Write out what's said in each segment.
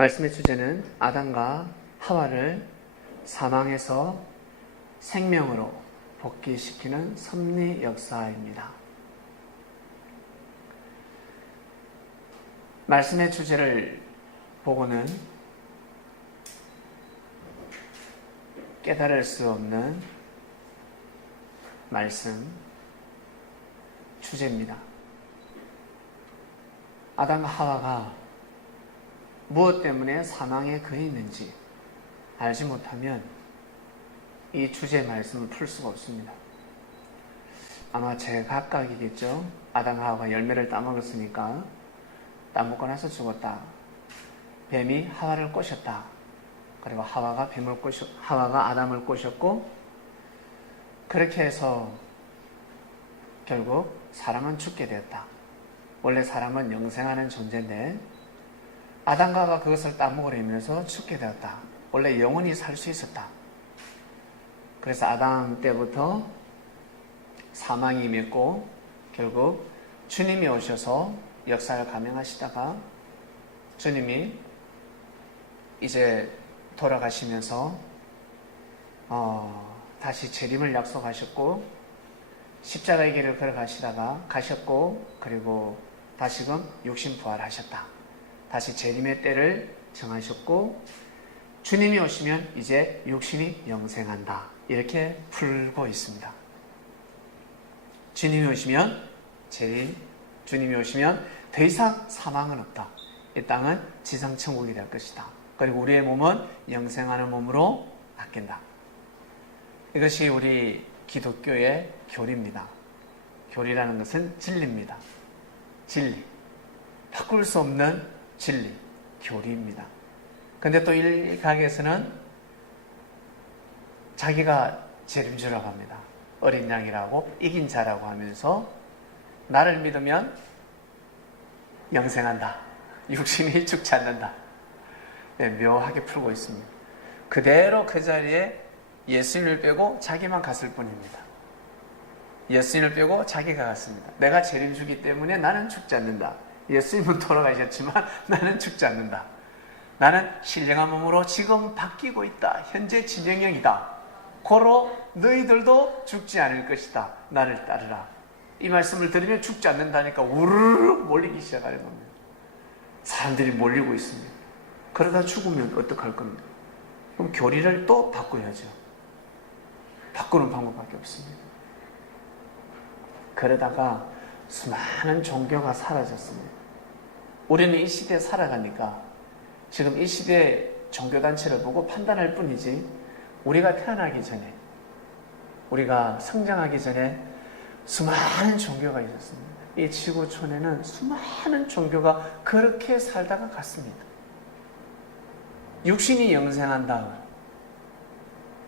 말씀의 주제는 아담과 하와를 사망에서 생명으로 복귀시키는 섭리 역사입니다. 말씀의 주제를 보고는 깨달을 수 없는 말씀 주제입니다. 아담과 하와가 무엇 때문에 사망에 거했는지 알지 못하면 이 주제 말씀을 풀 수가 없습니다. 아마 제각각이겠죠. 아담과 하와가 열매를 따먹었으니까 따먹고 나서 죽었다. 뱀이 하와를 꼬셨다. 그리고 하와가 아담을 꼬셨고, 그렇게 해서 결국 사람은 죽게 되었다. 원래 사람은 영생하는 존재인데 아담과 하와가 그것을 따먹으면서 죽게 되었다. 원래 영원히 살 수 있었다. 그래서 아담 때부터 사망이 임했고, 결국 주님이 오셔서 역사를 감행하시다가 주님이 이제 돌아가시면서 다시 재림을 약속하셨고, 십자가의 길을 걸어가시다가 가셨고, 그리고 다시금 육신 부활하셨다. 다시 재림의 때를 정하셨고, 주님이 오시면 이제 육신이 영생한다. 이렇게 풀고 있습니다. 주님이 오시면 재림, 주님이 오시면 더 이상 사망은 없다. 이 땅은 지상천국이 될 것이다. 그리고 우리의 몸은 영생하는 몸으로 바뀐다. 이것이 우리 기독교의 교리입니다. 교리라는 것은 진리입니다. 진리. 바꿀 수 없는 진리, 교리입니다. 근데 또 일각에서는 자기가 재림주라고 합니다. 어린 양이라고, 이긴 자라고 하면서 나를 믿으면 영생한다. 육신이 죽지 않는다. 네, 묘하게 풀고 있습니다. 그대로 그 자리에 예수님을 빼고 자기만 갔을 뿐입니다. 예수님을 빼고 자기가 갔습니다. 내가 재림주기 때문에 나는 죽지 않는다. 예수님은 돌아가셨지만 나는 죽지 않는다. 나는 신령한 몸으로 지금 바뀌고 있다. 현재 진영형이다. 고로 너희들도 죽지 않을 것이다. 나를 따르라. 이 말씀을 들으면 죽지 않는다니까 우르르 몰리기 시작하는 겁니다. 사람들이 몰리고 있습니다. 그러다 죽으면 어떡할 겁니까? 그럼 교리를 또 바꿔야죠. 바꾸는 방법밖에 없습니다. 그러다가 수많은 종교가 사라졌습니다. 우리는 이 시대에 살아가니까 지금 이 시대의 종교단체를 보고 판단할 뿐이지, 우리가 태어나기 전에, 우리가 성장하기 전에 수많은 종교가 있었습니다. 이 지구촌에는 수많은 종교가 그렇게 살다가 갔습니다. 육신이 영생한다.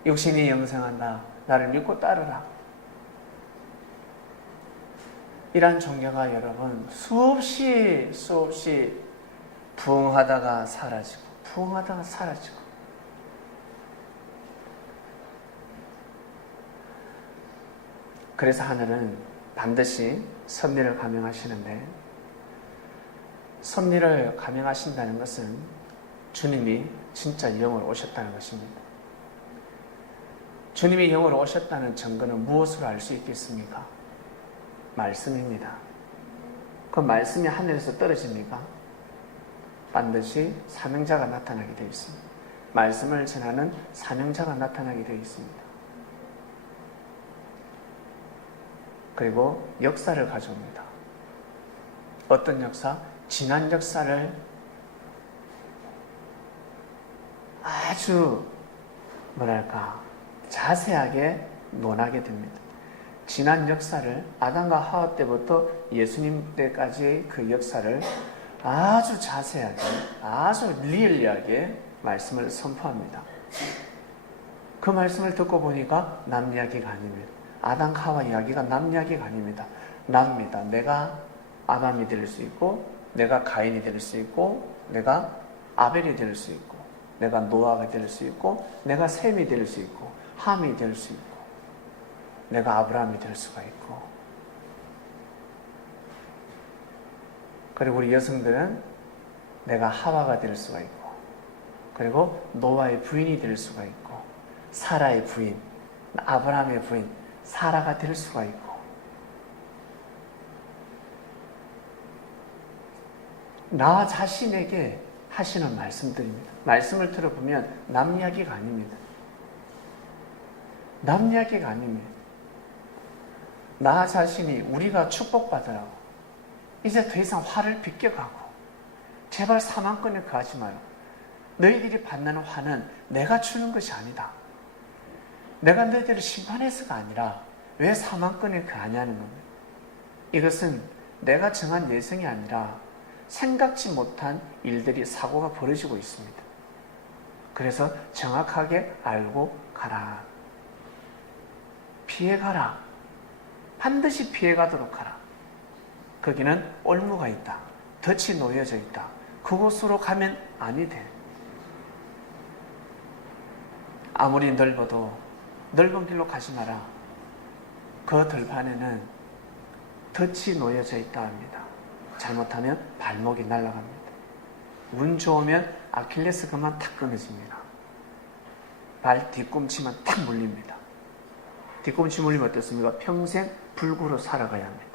육신이 영생한다. 나를 믿고 따르라. 이란 종교가 여러분 수없이 부흥하다가 사라지고, 부흥하다가 사라지고. 그래서 하늘은 반드시 섭리를 감행하시는데, 섭리를 감행하신다는 것은 주님이 진짜 영으로 오셨다는 것입니다. 주님이 영으로 오셨다는 증거는 무엇으로 알 수 있겠습니까? 말씀입니다. 그 말씀이 하늘에서 떨어집니까? 반드시 사명자가 나타나게 되어 있습니다. 말씀을 전하는 사명자가 나타나게 되어 있습니다. 그리고 역사를 가져옵니다. 어떤 역사? 지난 역사를 아주 자세하게 논하게 됩니다. 지난 역사를, 아담과 하와 때부터 예수님 때까지의 그 역사를 아주 자세하게, 아주 리얼리하게 말씀을 선포합니다. 그 말씀을 듣고 보니까 남 이야기가 아닙니다. 아담 하와 이야기가 남 이야기가 아닙니다. 나입니다. 내가 아담이 될 수 있고, 내가 가인이 될 수 있고, 내가 아벨이 될 수 있고, 내가 노아가 될 수 있고, 내가 셈이 될 수 있고, 함이 될 수 있고, 내가 아브라함이 될 수가 있고. 그리고 우리 여성들은 내가 하와가 될 수가 있고, 그리고 노아의 부인이 될 수가 있고, 사라의 부인, 아브라함의 부인 사라가 될 수가 있고, 나 자신에게 하시는 말씀들입니다. 말씀을 들어보면 남 이야기가 아닙니다. 남 이야기가 아닙니다. 나 자신이 우리가 축복받으라고 이제 더 이상 화를 비껴가고 제발 사망권에 거하지 마요. 너희들이 받는 화는 내가 주는 것이 아니다. 내가 너희들을 심판해서가 아니라 왜 사망권에 거하냐는 겁니다. 이것은 내가 정한 예정이 아니라 생각지 못한 일들이 사고가 벌어지고 있습니다. 그래서 정확하게 알고 가라. 피해가라. 반드시 피해가도록 하라. 거기는 올무가 있다. 덫이 놓여져 있다. 그곳으로 가면 아니 돼. 아무리 넓어도 넓은 길로 가지 마라. 그 들판에는 덫이 놓여져 있다 합니다. 잘못하면 발목이 날아갑니다. 운 좋으면 아킬레스 그만 탁 끊어집니다. 발 뒤꿈치만 탁 물립니다. 뒤꿈치 물리면 어떻습니까? 평생 불구로 살아가야 합니다.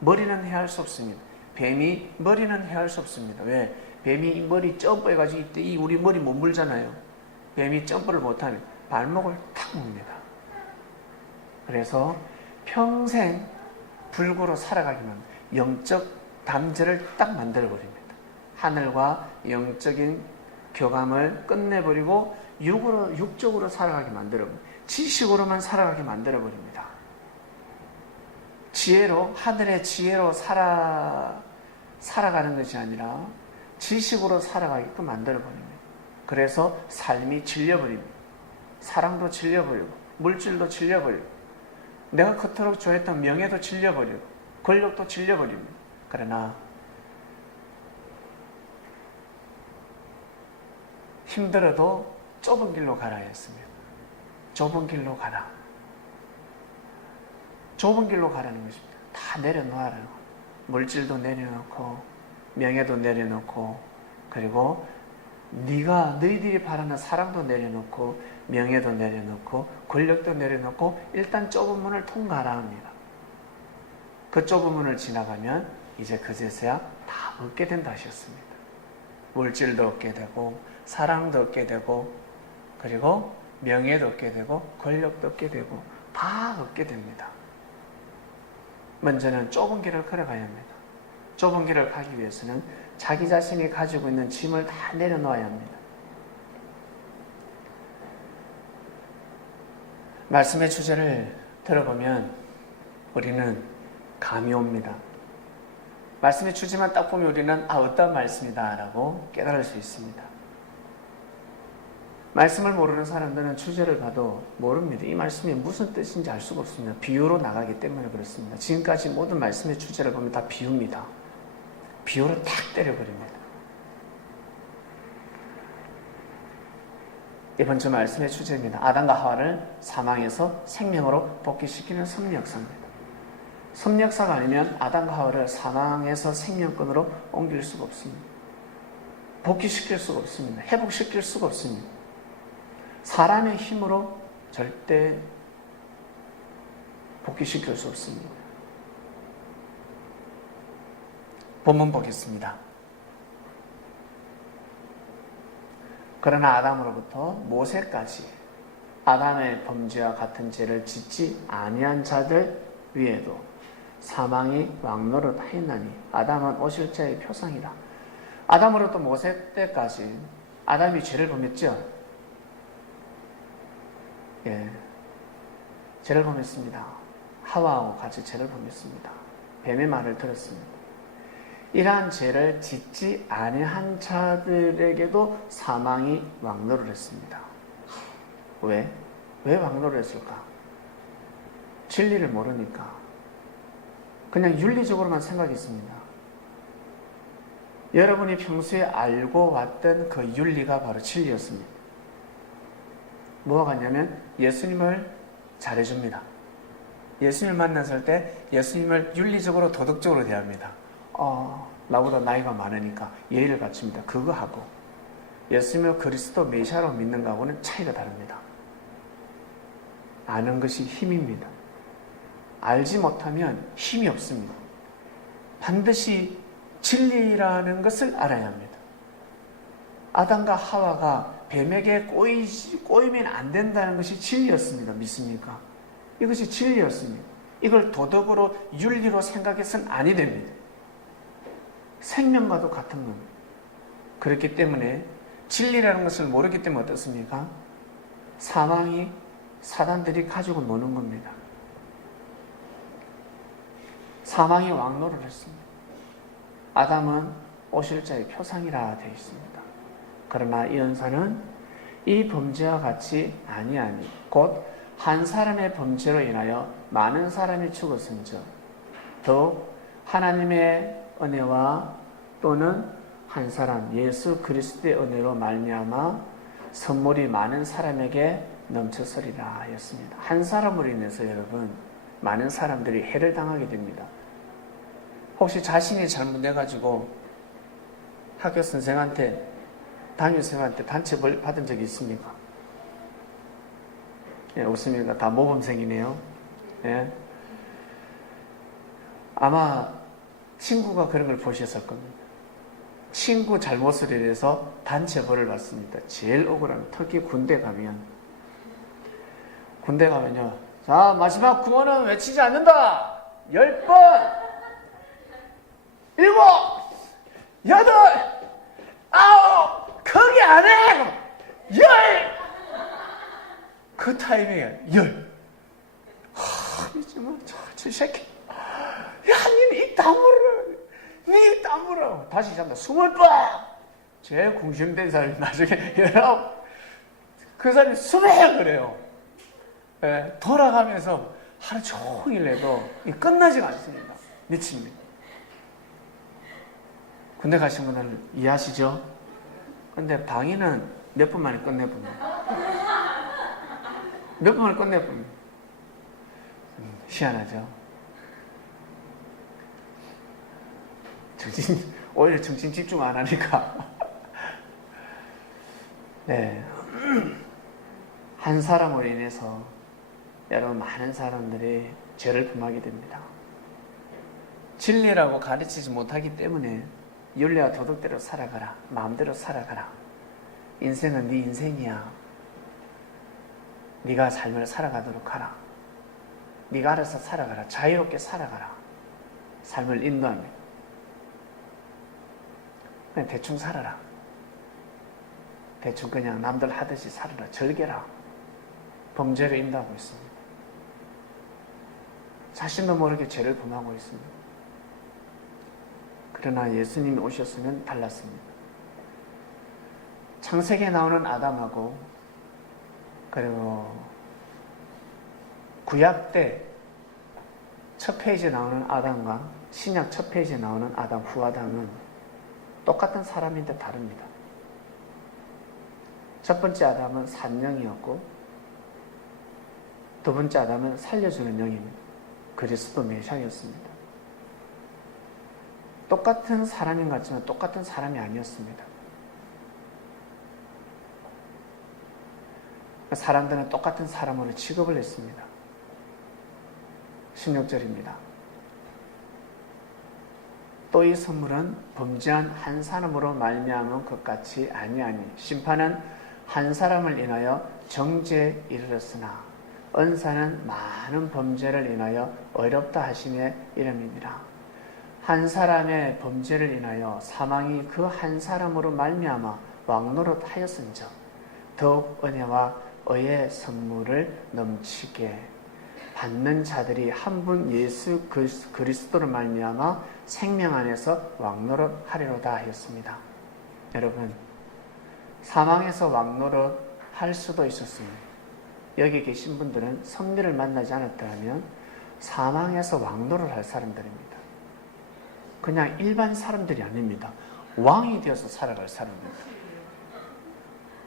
머리는 해야 할 수 없습니다. 뱀이 머리는 해야 할 수 없습니다. 왜? 뱀이 머리 점프해가지고 이때 우리 머리 못 물잖아요. 뱀이 점프를 못하면 발목을 탁 뭅니다. 그래서 평생 불구로 살아가기만 영적 단절을 딱 만들어버립니다. 하늘과 영적인 교감을 끝내버리고 육적으로 살아가게 만들어버립니다. 지식으로만 살아가게 만들어버립니다. 지혜로, 하늘의 지혜로 살아가는 것이 아니라 지식으로 살아가게끔 만들어버립니다. 그래서 삶이 질려버립니다. 사랑도 질려버리고 물질도 질려버리고 내가 그토록 좋아했던 명예도 질려버리고 권력도 질려버립니다. 그러나 힘들어도 좁은 길로 가라 했습니다. 좁은 길로 가라. 좁은 길로 가라는 것입니다. 다 내려놓아라는 것. 물질도 내려놓고 명예도 내려놓고 그리고 너희들이 바라는 사랑도 내려놓고 명예도 내려놓고 권력도 내려놓고 일단 좁은 문을 통과하라 합니다. 그 좁은 문을 지나가면 이제 그제서야 다 얻게 된다 하셨습니다. 물질도 얻게 되고 사랑도 얻게 되고 그리고 명예도 얻게 되고 권력도 얻게 되고 다 얻게 됩니다. 먼저는 좁은 길을 걸어가야 합니다. 좁은 길을 가기 위해서는 자기 자신이 가지고 있는 짐을 다 내려놓아야 합니다. 말씀의 주제를 들어보면 우리는 감이 옵니다. 말씀의 주제만 딱 보면 우리는 어떤 말씀이다 라고 깨달을 수 있습니다. 말씀을 모르는 사람들은 주제를 봐도 모릅니다. 이 말씀이 무슨 뜻인지 알 수가 없습니다. 비유로 나가기 때문에 그렇습니다. 지금까지 모든 말씀의 주제를 보면 다 비유입니다. 비유로 탁 때려버립니다. 이번 주 말씀의 주제입니다. 아담과 하와를 사망에서 생명으로 복귀시키는 섭리역사입니다. 섭리역사가 아니면 아담과 하와를 사망에서 생명권으로 옮길 수가 없습니다. 복귀시킬 수가 없습니다. 회복시킬 수가 없습니다. 사람의 힘으로 절대 복귀시킬 수 없습니다. 본문 보겠습니다. 그러나 아담으로부터 모세까지 아담의 범죄와 같은 죄를 짓지 아니한 자들 위에도 사망이 왕노릇하였나니 아담은 오실 자의 표상이라. 아담으로부터 모세 때까지 아담이 죄를 범했죠. 죄를 범했습니다. 하와하고 같이 죄를 범했습니다. 뱀의 말을 들었습니다. 이러한 죄를 짓지 아니한 자들에게도 사망이 왕노를 했습니다. 왜? 왜 왕노를 했을까? 진리를 모르니까. 그냥 윤리적으로만 생각했습니다. 여러분이 평소에 알고 왔던 그 윤리가 바로 진리였습니다. 뭐가 같냐면 예수님을 잘해줍니다. 예수님을 만났을 때 예수님을 윤리적으로 도덕적으로 대합니다. 나보다 나이가 많으니까 예의를 갖춥니다. 그거 하고 예수님을 그리스도 메시아로 믿는 거하고는 차이가 다릅니다. 아는 것이 힘입니다. 알지 못하면 힘이 없습니다. 반드시 진리라는 것을 알아야 합니다. 아담과 하와가 뱀에게 꼬이면 안 된다는 것이 진리였습니다. 믿습니까? 이것이 진리였습니다. 이걸 도덕으로 윤리로 생각해서는 아니 됩니다. 생명과도 같은 겁니다. 그렇기 때문에 진리라는 것을 모르기 때문에 어떻습니까? 사망이 사단들이 가지고 노는 겁니다. 사망이 왕노를 했습니다. 아담은 오실 자의 표상이라 되어 있습니다. 그러나 이 은사는 이 범죄와 같이 아니하니 곧 한 사람의 범죄로 인하여 많은 사람이 죽었은즉 더욱 하나님의 은혜와 또는 한 사람 예수 그리스도의 은혜로 말미암아 선물이 많은 사람에게 넘쳐서리라 하였습니다. 한 사람으로 인해서 여러분 많은 사람들이 해를 당하게 됩니다. 혹시 자신이 잘못해가지고 학교 선생한테 담임선생한테 단체벌 받은 적이 있습니까? 예, 웃습니다. 다 모범생이네요. 예. 아마 친구가 그런 걸 보셨을 겁니다. 친구 잘못을 인해서 단체벌을 받습니다. 제일 억울한 특히 군대 가면요. 자, 마지막 구호는 외치지 않는다. 10번 7 8 9 거기 안 해! 10! 그 타이밍에 10! 이제만 저 새끼 야, 니는 입 다물어! 니 입 다물어! 다시 잡는다. 20번! 제일 궁심된 사람이 나중에 19! 그 사람이 20회 그래요. 예, 돌아가면서 하루 종일 해도 끝나지가 않습니다. 미칩니다. 군대 가신 분들은 이해하시죠? 근데 방위는 몇 분 만에 끝내봅니다. 몇 분 만에 끝내봅니다. 희한하죠? 오히려 정신 집중 안 하니까. 네. 한 사람으로 인해서 여러분 많은 사람들이 죄를 범하게 됩니다. 진리라고 가르치지 못하기 때문에 윤리와 도덕대로 살아가라. 마음대로 살아가라. 인생은 네 인생이야. 네가 삶을 살아가도록 하라. 네가 알아서 살아가라. 자유롭게 살아가라. 삶을 인도합니다. 그냥 대충 살아라. 대충 그냥 남들 하듯이 살아라. 즐겨라. 범죄를 인도하고 있습니다. 자신도 모르게 죄를 범하고 있습니다. 그러나 예수님이 오셨으면 달랐습니다. 창세기에 나오는 아담하고 그리고 구약 때 첫 페이지에 나오는 아담과 신약 첫 페이지에 나오는 아담, 후아담은 똑같은 사람인데 다릅니다. 첫 번째 아담은 산영이었고 두 번째 아담은 살려주는 영입니다. 그리스도 메시아였습니다. 똑같은 사람인 것 같지만 똑같은 사람이 아니었습니다. 사람들은 똑같은 사람으로 취급을 했습니다. 16절입니다. 또 이 선물은 범죄한 한 사람으로 말미암은 것 같이 아니하니 심판은 한 사람을 인하여 정죄에 이르렀으나 은사는 많은 범죄를 인하여 어렵다 하심에 이름이니라. 한 사람의 범죄를 인하여 사망이 그 한 사람으로 말미암아 왕노릇하였은즉 더욱 은혜와 의의 선물을 넘치게 받는 자들이 한 분 예수 그리스도로 말미암아 생명 안에서 왕노릇하리로다 하였습니다. 여러분, 사망에서 왕노릇할 수도 있었습니다. 여기 계신 분들은 성리를 만나지 않았다면 사망에서 왕노릇할 사람들입니다. 그냥 일반 사람들이 아닙니다. 왕이 되어서 살아갈 사람입니다.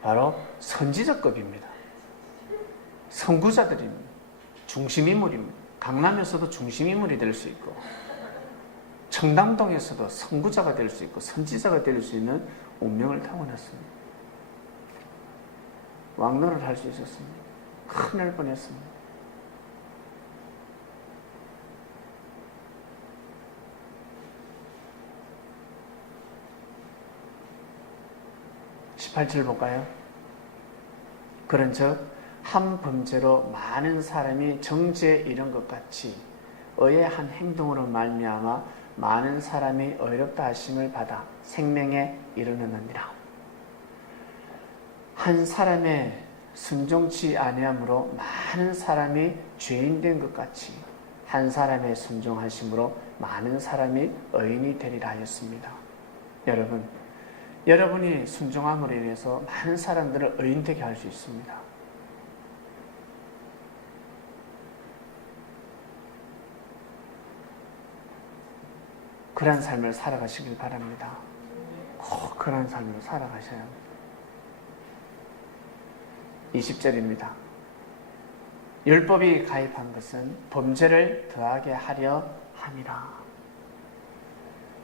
바로 선지자급입니다. 선구자들입니다. 중심인물입니다. 강남에서도 중심인물이 될 수 있고 청담동에서도 선구자가 될 수 있고 선지자가 될 수 있는 운명을 타고났습니다. 왕노를 할 수 있었습니다. 큰일 날 뻔했습니다. (18절) 볼까요? 그런즉 한 범죄로 많은 사람이 정죄에 이른 것 같이 의의 한 행동으로 말미암아 많은 사람이 의롭다 하심을 받아 생명에 이르느니라. 한 사람의 순종치 아니함으로 많은 사람이 죄인 된 것 같이 한 사람의 순종하심으로 많은 사람이 의인이 되리라 하였습니다. 여러분이 순종함으로 인해서 많은 사람들을 의인되게 할 수 있습니다. 그런 삶을 살아가시길 바랍니다. 꼭 그런 삶을 살아가셔야 합니다. 20절입니다. 율법이 가입한 것은 범죄를 더하게 하려 함이라.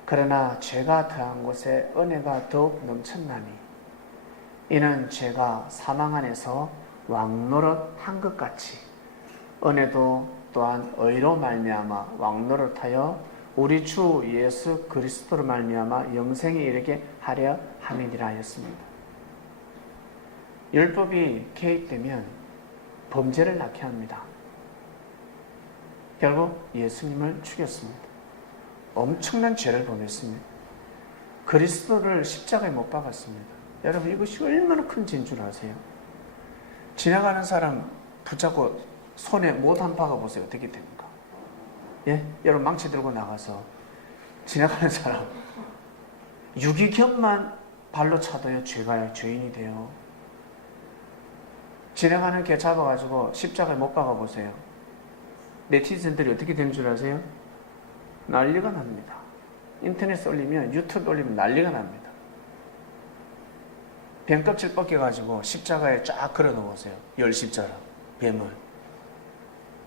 그러나 죄가 더한 곳에 은혜가 더욱 넘쳤나니 이는 죄가 사망 안에서 왕노릇한 것 같이 은혜도 또한 의로 말미암아 왕노릇하여 우리 주 예수 그리스도로 말미암아 영생에 이르게 하려 함이니라 하였습니다. 율법이 개입되면 범죄를 낳게 합니다. 결국 예수님을 죽였습니다. 엄청난 죄를 범했습니다. 그리스도를 십자가에 못 박았습니다. 여러분, 이것이 얼마나 큰 죄인 줄 아세요? 지나가는 사람 붙잡고 손에 못 한 박아보세요. 어떻게 됩니까? 예? 여러분, 망치 들고 나가서 지나가는 사람 유기견만 발로 차도요 죄인이 돼요. 지나가는 개 잡아가지고 십자가에 못 박아보세요. 네티즌들이 어떻게 되는 줄 아세요? 난리가 납니다. 인터넷에 올리면, 유튜브에 올리면 난리가 납니다. 뱀 껍질 벗겨가지고 십자가에 쫙 걸어 놓으세요. 열 십자가, 뱀을.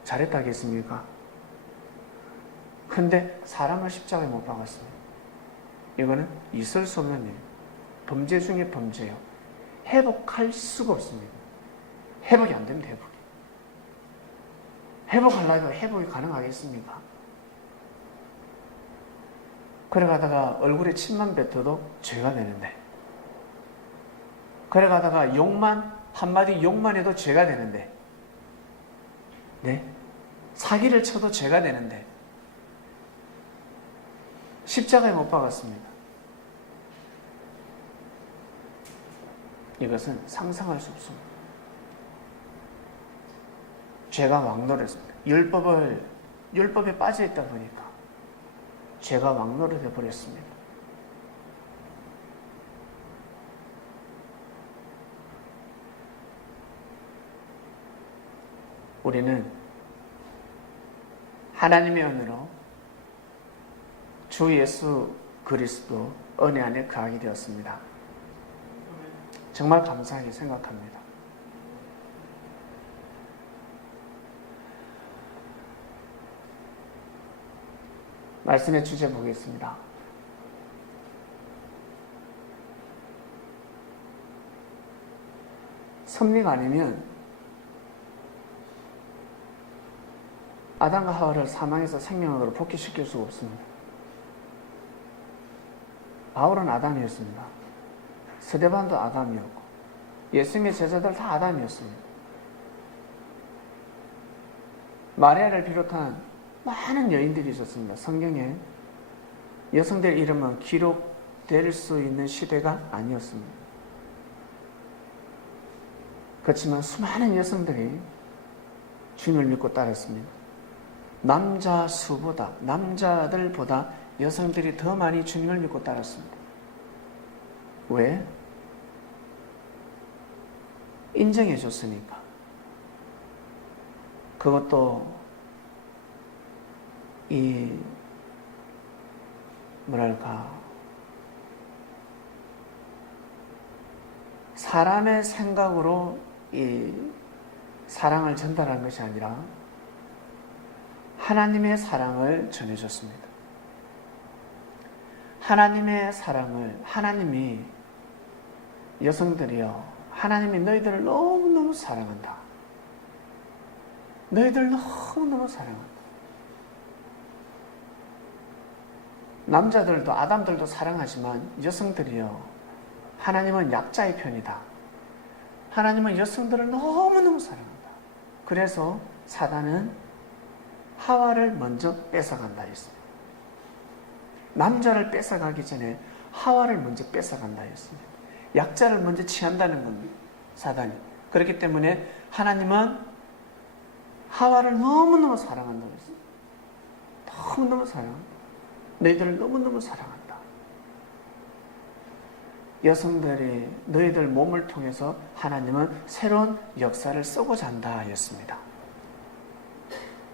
잘했다겠습니까? 근데 사람을 십자가에 못 박았습니다. 이거는 있을 수 없는 일. 범죄 중에 범죄요. 회복할 수가 없습니다. 회복이 안 됩니다. 회복하려고 회복이 가능하겠습니까? 그래 가다가 얼굴에 침만 뱉어도 죄가 되는데, 그래 가다가 한마디 욕만 해도 죄가 되는데, 네? 사기를 쳐도 죄가 되는데, 십자가에 못 박았습니다. 이것은 상상할 수 없습니다. 죄가 왕노릇했습니다. 율법에 빠져있다 보니까 죄가 왕노릇해 버렸습니다. 우리는 하나님의 은혜로 주 예수 그리스도 은혜 안에 거하게 되었습니다. 정말 감사하게 생각합니다. 말씀의 주제 보겠습니다. 섭리가 아니면 아담과 하와를 사망에서 생명으로 복귀시킬 수가 없습니다. 바울은 아담이었습니다. 스데반도 아담이었고 예수님의 제자들 다 아담이었습니다. 마리아를 비롯한 많은 여인들이 있었습니다. 성경에 여성들 이름은 기록될 수 있는 시대가 아니었습니다. 그렇지만 수많은 여성들이 주님을 믿고 따랐습니다. 남자들보다 여성들이 더 많이 주님을 믿고 따랐습니다. 왜? 인정해 줬으니까. 그것도 사람의 생각으로 이 사랑을 전달한 것이 아니라 하나님의 사랑을 전해줬습니다. 하나님의 사랑을 하나님이 여성들이여 하나님이 너희들을 너무너무 사랑한다. 너희들 너무너무 사랑한다. 남자들도 아담들도 사랑하지만 여성들이요, 하나님은 약자의 편이다. 하나님은 여성들을 너무너무 사랑한다. 그래서 사단은 하와를 먼저 뺏어간다 했습니다. 남자를 뺏어가기 전에 하와를 먼저 뺏어간다 했습니다. 약자를 먼저 취한다는 겁니다, 사단이. 그렇기 때문에 하나님은 하와를 너무너무 사랑한다고 했어요. 너무너무 사랑한다. 너희들을 너무너무 사랑한다. 여성들이 너희들 몸을 통해서 하나님은 새로운 역사를 쓰고자 한다 했습니다.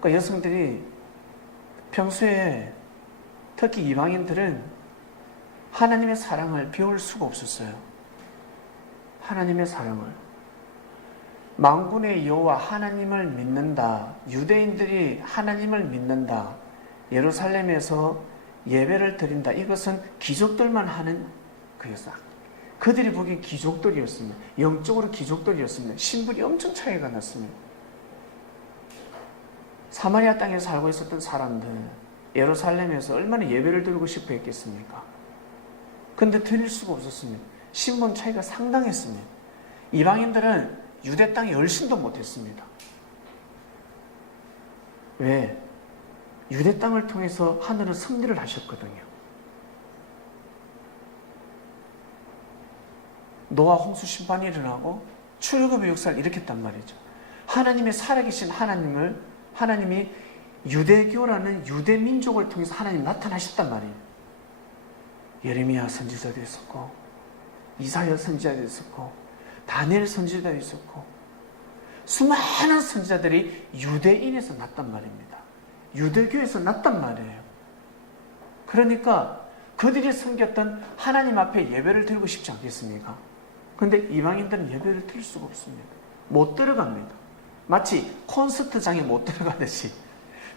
그러니까 여성들이 평소에, 특히 이방인들은 하나님의 사랑을 배울 수가 없었어요. 하나님의 사랑을. 만군의 여호와 하나님을 믿는다. 유대인들이 하나님을 믿는다. 예루살렘에서 예배를 드린다. 이것은 귀족들만 하는 거였어요. 그들이 보기엔 귀족들이었습니다. 영적으로 귀족들이었습니다. 신분이 엄청 차이가 났습니다. 사마리아 땅에 살고 있었던 사람들, 예루살렘에서 얼마나 예배를 드리고 싶어 했겠습니까? 근데 드릴 수가 없었습니다. 신분 차이가 상당했습니다. 이방인들은 유대 땅에 얼씬도 못했습니다. 왜? 유대 땅을 통해서 하늘은 승리를 하셨거든요. 노아 홍수 심판이 일어나고 출애굽의 역사를 일으켰단 말이죠. 하나님의 살아계신 하나님이 유대교라는 유대 민족을 통해서 하나님 나타나셨단 말이에요. 예레미야 선지자도 있었고, 이사야 선지자도 있었고, 다니엘 선지자도 있었고, 수많은 선지자들이 유대인에서 났단 말입니다. 유대교에서 났단 말이에요. 그러니까 그들이 섬겼던 하나님 앞에 예배를 드리고 싶지 않겠습니까? 근데 이방인들은 예배를 드릴 수가 없습니다. 못 들어갑니다. 마치 콘서트장에 못 들어가듯이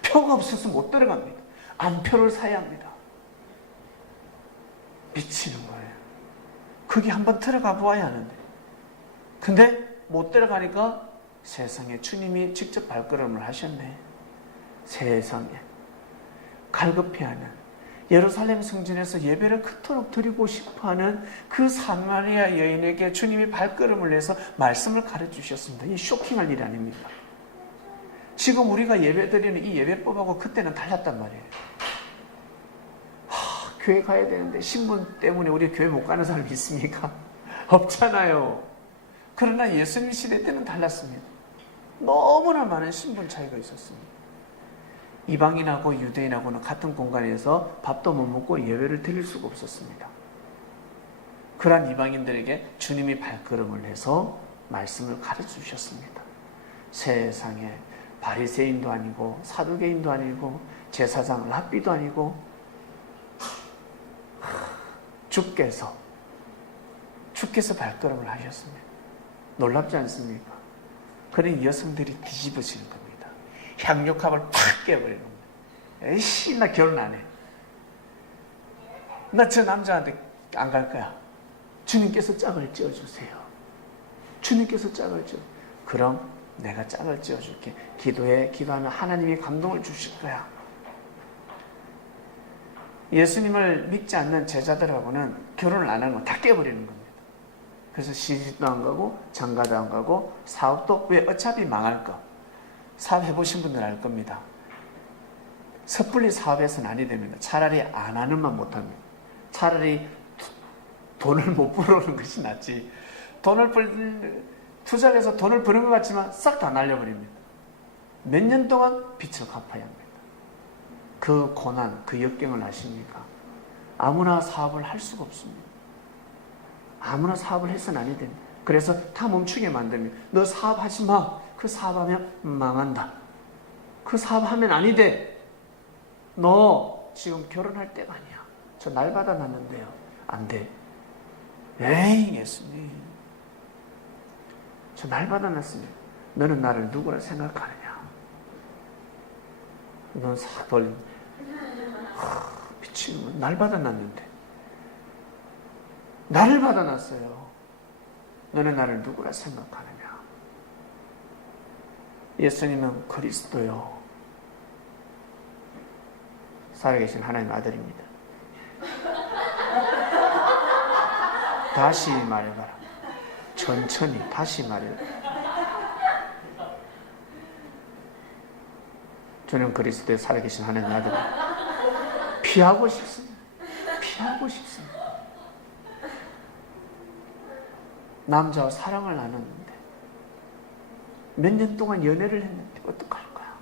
표가 없어서 못 들어갑니다. 안표를 사야 합니다. 미치는 거예요. 거기 한번 들어가 보아야 하는데, 근데 못 들어가니까 세상에 주님이 직접 발걸음을 하셨네. 세상에 갈급해하는, 예루살렘 성전에서 예배를 그토록 드리고 싶어하는 그 사마리아 여인에게 주님이 발걸음을 해서 말씀을 가르치셨습니다. 이 쇼킹할 일이 아닙니다. 지금 우리가 예배 드리는 이 예배법하고 그때는 달랐단 말이에요. 교회 가야 되는데 신분 때문에 우리 교회 못 가는 사람이 있습니까? 없잖아요. 그러나 예수님 시대 때는 달랐습니다. 너무나 많은 신분 차이가 있었습니다. 이방인하고 유대인하고는 같은 공간에서 밥도 못 먹고 예배를 드릴 수가 없었습니다. 그러한 이방인들에게 주님이 발걸음을 해서 말씀을 가르쳐 주셨습니다. 세상에 바리새인도 아니고 사두개인도 아니고 제사장 랍비도 아니고 주께서 발걸음을 하셨습니다. 놀랍지 않습니까? 그런 여성들이 뒤집어지는 겁니다. 향육합을 팍 깨버리는 겁니다. 에이씨, 나 결혼 안 해. 나 저 남자한테 안 갈 거야. 주님께서 짝을 지어주세요. 주님께서 짝을 지어. 그럼 내가 짝을 지어줄게. 기도하면 하나님이 감동을 주실 거야. 예수님을 믿지 않는 제자들하고는 결혼을 안 하는 건 다 깨버리는 겁니다. 그래서 시집도 안 가고 장가도 안 가고 사업도, 왜? 어차피 망할 거. 사업 해보신 분들 알 겁니다. 섣불리 사업해서는 아니 됩니다. 차라리 안 하는 만 못합니다. 차라리 돈을 못 벌어오는 것이 낫지. 투자를 해서 돈을 버는 것 같지만 싹 다 날려버립니다. 몇 년 동안 빚을 갚아야 합니다. 그 고난, 그 역경을 아십니까? 아무나 사업을 할 수가 없습니다. 아무나 사업을 해서는 아니 됩니다. 그래서 다 멈추게 만듭니다. 너 사업하지 마. 그 사업하면 망한다. 그 사업하면 아니 돼. 너 지금 결혼할 때가 아니야. 저 날 받아놨는데요. 안 돼. 에이, 예수님. 저 날 받아놨습니다. 너는 나를 누구라 생각하느냐? 넌 사벌 미친놈. 날 받아놨는데. 나를 받아놨어요. 너는 나를 누구라 생각하느냐? 예수님은 그리스도요, 살아계신 하나님 아들입니다. 다시 말해봐라. 천천히 다시 말해봐라. 저는 그리스도의 살아계신 하나님 아들 피하고 싶습니다. 피하고 싶습니다. 남자와 사랑을 나눴는데 몇 년 동안 연애를 했는데 어떡할 거야?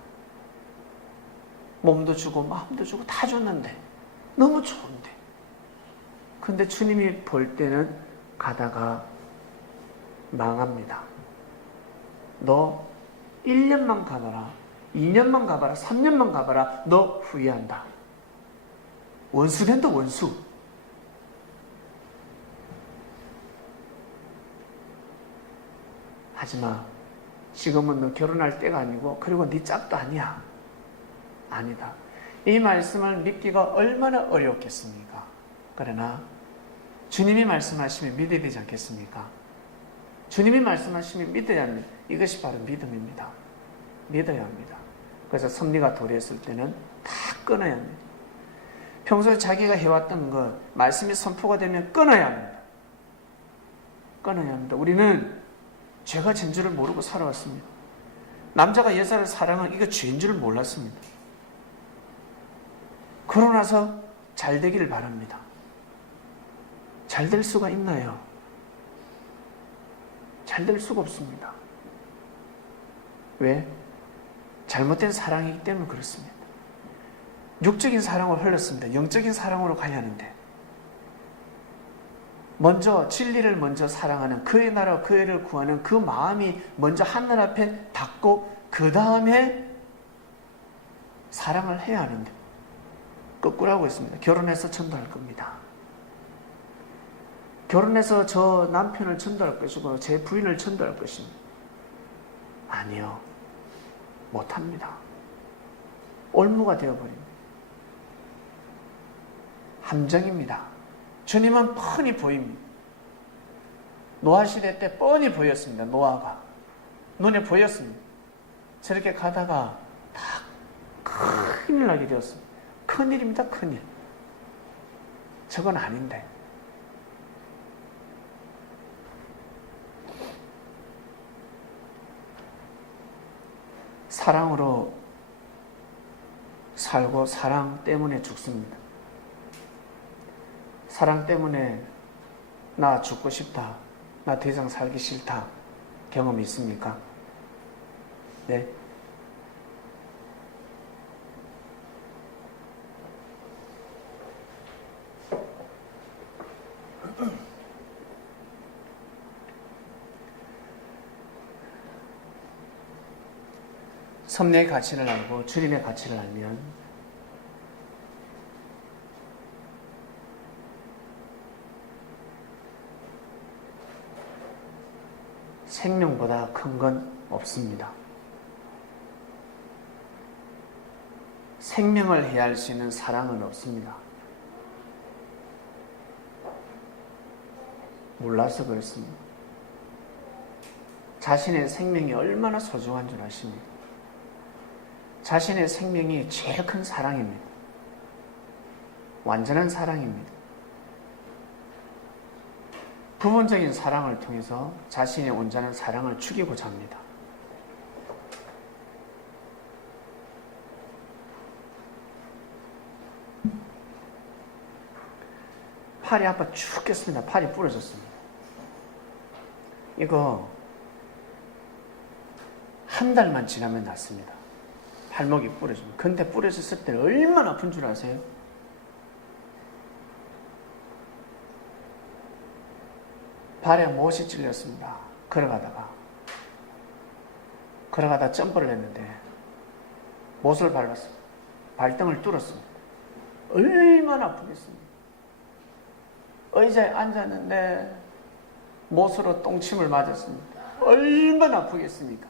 몸도 주고 마음도 주고 다 줬는데 너무 좋은데, 근데 주님이 볼 때는 가다가 망합니다. 너 1년만 가봐라, 2년만 가봐라, 3년만 가봐라, 너 후회한다. 원수된다, 원수. 하지마. 지금은 너 결혼할 때가 아니고, 그리고 네 짝도 아니야. 아니다. 이 말씀을 믿기가 얼마나 어렵겠습니까? 그러나 주님이 말씀하시면 믿어야 되지 않겠습니까? 주님이 말씀하시면 믿어야 합니다. 이것이 바로 믿음입니다. 믿어야 합니다. 그래서 섭리가 도래했을 때는 다 끊어야 합니다. 평소에 자기가 해왔던 것, 말씀이 선포가 되면 끊어야 합니다. 끊어야 합니다. 우리는 죄가 죄인 줄을 모르고 살아왔습니다. 남자가 여자를 사랑한 이거 죄인 줄을 몰랐습니다. 그러고 나서 잘 되기를 바랍니다. 잘 될 수가 있나요? 잘 될 수가 없습니다. 왜? 잘못된 사랑이기 때문에 그렇습니다. 육적인 사랑으로 흘렀습니다. 영적인 사랑으로 가야 하는데, 먼저 진리를 먼저 사랑하는, 그의 나라 그 애를 구하는 그 마음이 먼저 하늘 앞에 닿고 그 다음에 사랑을 해야 하는데 거꾸로 하고 있습니다. 결혼해서 전도할 겁니다. 결혼해서 저 남편을 전도할 것이고 제 부인을 전도할 것입니다. 아니요. 못합니다. 올무가 되어버립니다. 함정입니다. 주님은 뻔히 보입니다. 노아 시대 때 뻔히 보였습니다. 노아가 눈에 보였습니다. 저렇게 가다가 다 큰일 나게 되었습니다. 큰일입니다. 큰일. 저건 아닌데. 사랑으로 살고 사랑 때문에 죽습니다. 사랑 때문에 나 죽고 싶다, 나 더 이상 살기 싫다 경험이 있습니까? 네. 섭리의 가치를 알고 주님의 가치를 알면 생명보다 큰 건 없습니다. 생명을 해할 수 있는 사랑은 없습니다. 몰라서 그렇습니다. 자신의 생명이 얼마나 소중한 줄 아십니까? 자신의 생명이 제일 큰 사랑입니다. 완전한 사랑입니다. 부분적인 사랑을 통해서 자신의 온전한 사랑을 죽이고자 합니다. 팔이 아파 죽겠습니다. 팔이 부러졌습니다. 이거 한 달만 지나면 낫습니다. 발목이 부러집니다. 근데 부러졌을 때 얼마나 아픈 줄 아세요? 발에 못이 찔렸습니다. 걸어가다 점프를 했는데 못을 밟았습니다. 발등을 뚫었습니다. 얼마나 아프겠습니까? 의자에 앉았는데 못으로 똥침을 맞았습니다. 얼마나 아프겠습니까?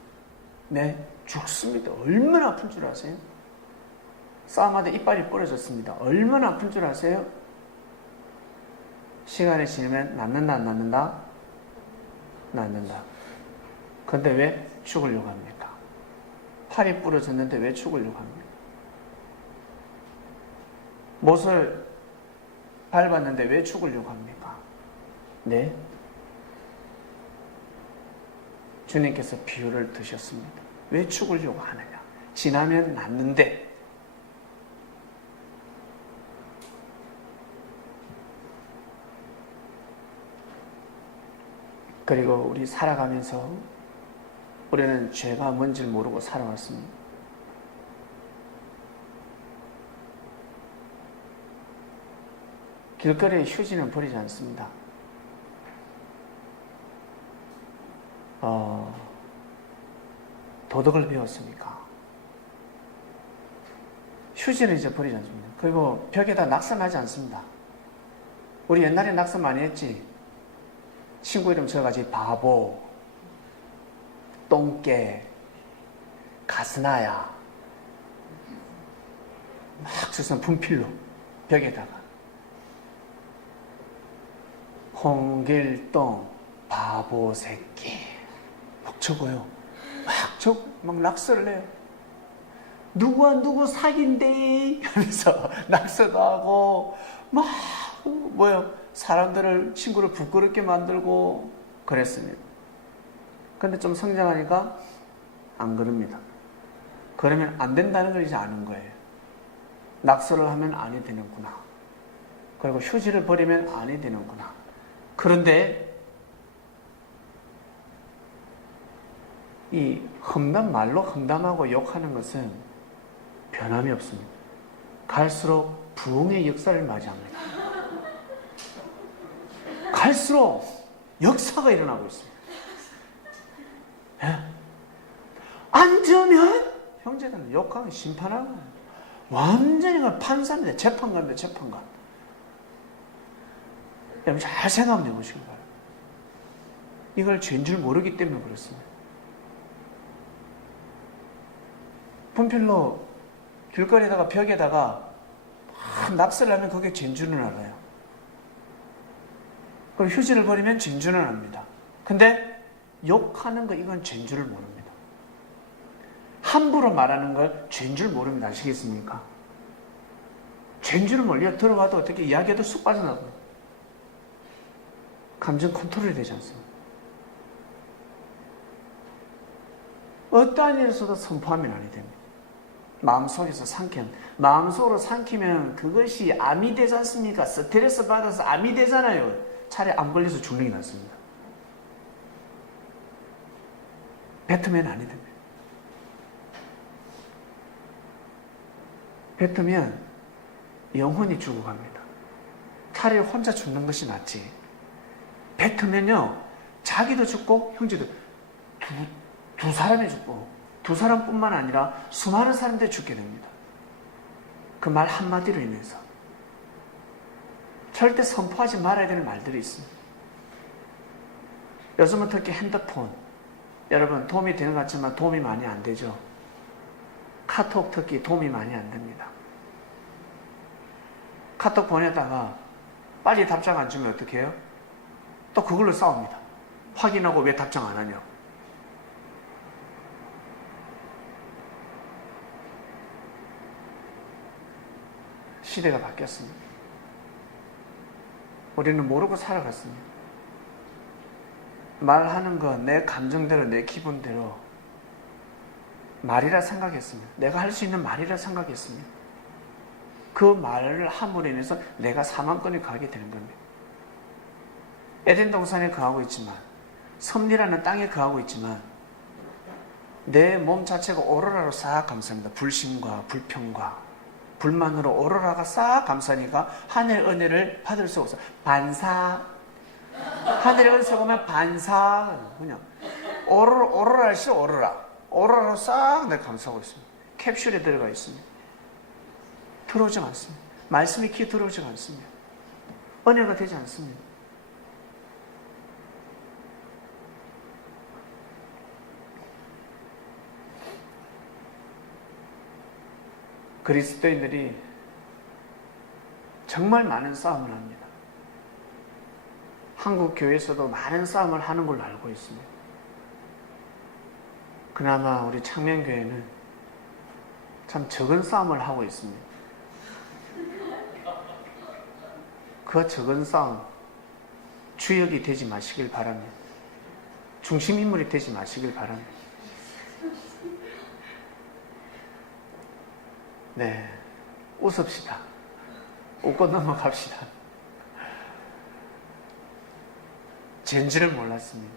네, 죽습니다. 얼마나 아픈 줄 아세요? 싸움하다 이빨이 부러졌습니다. 얼마나 아픈 줄 아세요? 시간이 지나면 낫는다, 안 낫는다? 낳는다. 그런데 왜 죽으려고 합니까? 팔이 부러졌는데 왜 죽으려고 합니까? 못을 밟았는데 왜 죽으려고 합니까? 네? 주님께서 비유를 드셨습니다. 왜 죽으려고 하느냐? 지나면 낫는데 그리고 우리 살아가면서 우리는 죄가 뭔지 모르고 살아왔습니다. 길거리에 휴지는 버리지 않습니다. 도덕을 배웠으니까 휴지는 이제 버리지 않습니다. 그리고 벽에다 낙서하지 않습니다. 우리 옛날에 낙서 많이 했지. 친구 이름 써가지고 바보, 똥개, 가스나야 막 써서 분필로 벽에다가 홍길동 바보 새끼 막 적어요. 막 낙서를 해요. 누구와 누구 사귄대 하면서 낙서도 하고 막 사람들을 친구를 부끄럽게 만들고 그랬습니다. 근데 좀 성장하니까 안 그럽니다. 그러면 안 된다는 걸 이제 아는 거예요. 낙서를 하면 아니 되는구나. 그리고 휴지를 버리면 아니 되는구나. 그런데 이 말로 험담하고 욕하는 것은 변함이 없습니다. 갈수록 부흥의 역사를 맞이합니다. 갈수록 역사가 일어나고 있습니다. 예? 앉으면 형제들은 욕하고 심판하고 완전히 판사입니다. 재판관입니다. 재판관. 여러분 잘 생각해 보시기 바랍니다. 이걸 죄인 줄 모르기 때문에 그렇습니다. 분필로 길거리에다가 벽에다가 낙서를 하면 그게 죄인 줄은 알아요. 그리고 휴지를 버리면 죄인 줄은 압니다. 근데 욕하는 거 이건 죄인 줄을 모릅니다. 함부로 말하는 걸 죄인 줄 모릅니다. 아시겠습니까? 죄인 줄을 몰려 들어와도 어떻게 이야기해도 쑥 빠져나가요. 감정 컨트롤이 되지 않습니다. 어떠한 일에서도 선포하면 아니 됩니다. 마음속에서 마음속으로 삼키면 그것이 암이 되지 않습니까? 스트레스 받아서 암이 되잖아요. 차라리 암 걸려서 죽는 게 낫습니다. 뱉으면 아니 됩니다. 뱉으면 영혼이 죽어갑니다. 차라리 혼자 죽는 것이 낫지. 뱉으면요, 자기도 죽고 형제도 두 사람이 죽고 두 사람뿐만 아니라 수많은 사람들이 죽게 됩니다. 그 말 한마디로 인해서. 절대 선포하지 말아야 되는 말들이 있습니다. 요즘은 특히 핸드폰, 여러분 도움이 되는 것 같지만 도움이 많이 안 되죠. 카톡 특히 도움이 많이 안 됩니다. 카톡 보내다가 빨리 답장 안 주면 어떻게 해요? 또 그걸로 싸웁니다. 확인하고 왜 답장 안 하냐고. 시대가 바뀌었습니다. 우리는 모르고 살아갔습니다. 말하는 거 내 감정대로 내 기분대로 말이라 생각했습니다. 내가 할 수 있는 말이라 생각했습니다. 그 말을 함으로 인해서 내가 사망권에 가게 되는 겁니다. 에덴 동산에 거하고 있지만, 섭리라는 땅에 거하고 있지만 내 몸 자체가 오로라로 싹 감쌉니다. 불신과 불평과 불만으로 오로라가 싹 감싸니까 하늘의 은혜를 받을 수 없어. 반사. 하늘의 은혜가 오면 반사. 그냥 오로라를 써. 오로라로 싹 내가 감싸고 있습니다. 캡슐에 들어가 있습니다. 들어오지 않습니다. 말씀이 귀에 들어오지 않습니다. 은혜가 되지 않습니다. 그리스도인들이 정말 많은 싸움을 합니다. 한국 교회에서도 많은 싸움을 하는 걸로 알고 있습니다. 그나마 우리 창명교회는 참 적은 싸움을 하고 있습니다. 그 적은 싸움 주역이 되지 마시길 바랍니다. 중심인물이 되지 마시길 바랍니다. 네, 웃읍시다. 웃고 넘어갑시다. 젠지를 몰랐습니다.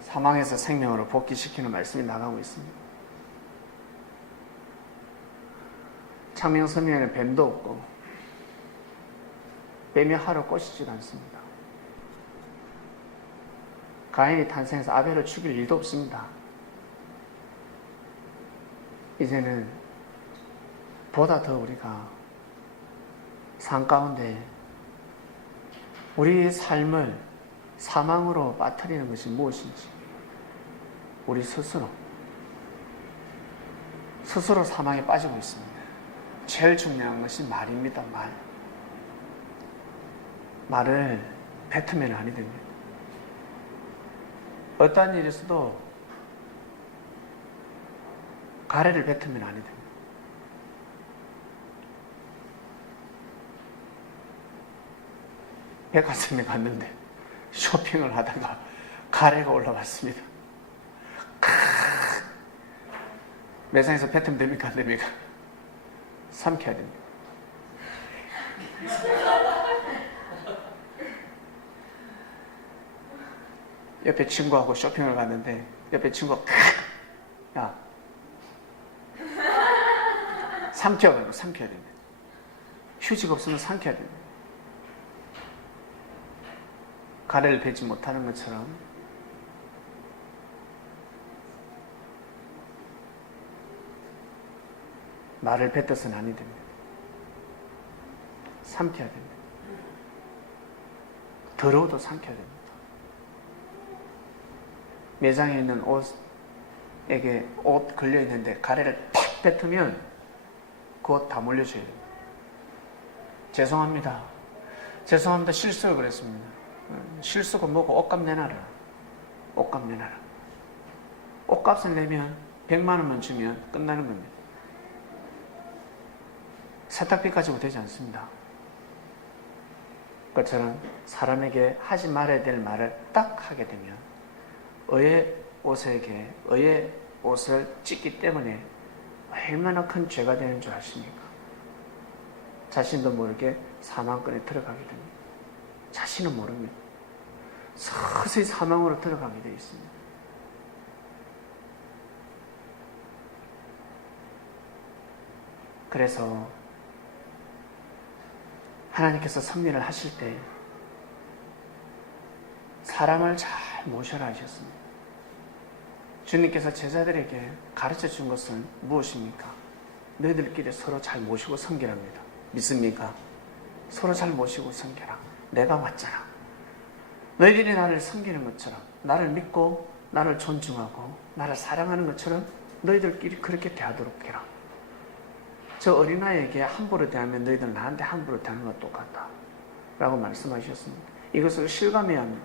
사망에서 생명으로 복귀시키는 말씀이 나가고 있습니다. 창명선명에는 뱀도 없고 뱀이 하루 꼬시지도 않습니다. 가인이 탄생해서 아벨을 죽일 일도 없습니다. 이제는 보다 더 우리가 삶 가운데 우리의 삶을 사망으로 빠뜨리는 것이 무엇인지 우리 스스로 사망에 빠지고 있습니다. 제일 중요한 것이 말입니다. 말을 뱉으면 아니 됩니다. 어떠한 일이 있어도 가래를 뱉으면 아니 됩니다. 백화점에 갔는데 쇼핑을 하다가 가래가 올라왔습니다. 매장에서 뱉으면 됩니까? 안 됩니까? 삼켜야 됩니다. 옆에 친구하고 쇼핑을 갔는데 옆에 친구가 야 삼켜야 됩니다. 휴지가 없으면 삼켜야 됩니다. 가래를 베지 못하는 것처럼 말을 뱉어서는 아니 됩니다. 삼켜야 됩니다. 더러워도 삼켜야 됩니다. 매장에 있는 옷에게 옷 걸려있는데 가래를 탁 뱉으면 그 옷 다 물려줘야 됩니다. 죄송합니다. 실수를 그랬습니다. 실수가 뭐고 옷값 내놔라. 옷값을 내면 100만 원만 주면 끝나는 겁니다. 세탁비 가지고 되지 않습니다. 그것처럼 사람에게 하지 말아야 될 말을 딱 하게 되면 의의 옷을 찢기 때문에 얼마나 큰 죄가 되는 줄 아십니까? 자신도 모르게 사망권에 들어가게 됩니다. 자신은 모릅니다. 서서히 사망으로 들어가게 되어 있습니다. 그래서 하나님께서 섭리를 하실 때 사람을 잘 모셔라 하셨습니다. 주님께서 제자들에게 가르쳐 준 것은 무엇입니까? 너희들끼리 서로 잘 모시고 섬기랍니다. 믿습니까? 서로 잘 모시고 섬겨라. 내가 왔잖아. 너희들이 나를 섬기는 것처럼 나를 믿고 나를 존중하고 나를 사랑하는 것처럼 너희들끼리 그렇게 대하도록 해라. 저 어린아이에게 함부로 대하면 너희들 나한테 함부로 대하는 것 똑같다 라고 말씀하셨습니다. 이것을 실감해야 합니다.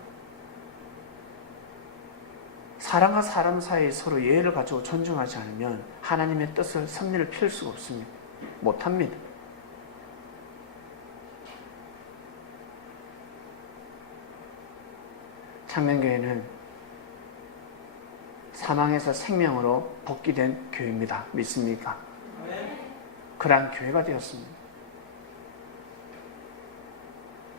사람과 사람 사이에 서로 예의를 가지고 존중하지 않으면 하나님의 뜻을 섭리를 펼 수가 없습니다. 못합니다. 창명교회는 사망에서 생명으로 복귀된 교회입니다. 믿습니까? 그러한 교회가 되었습니다.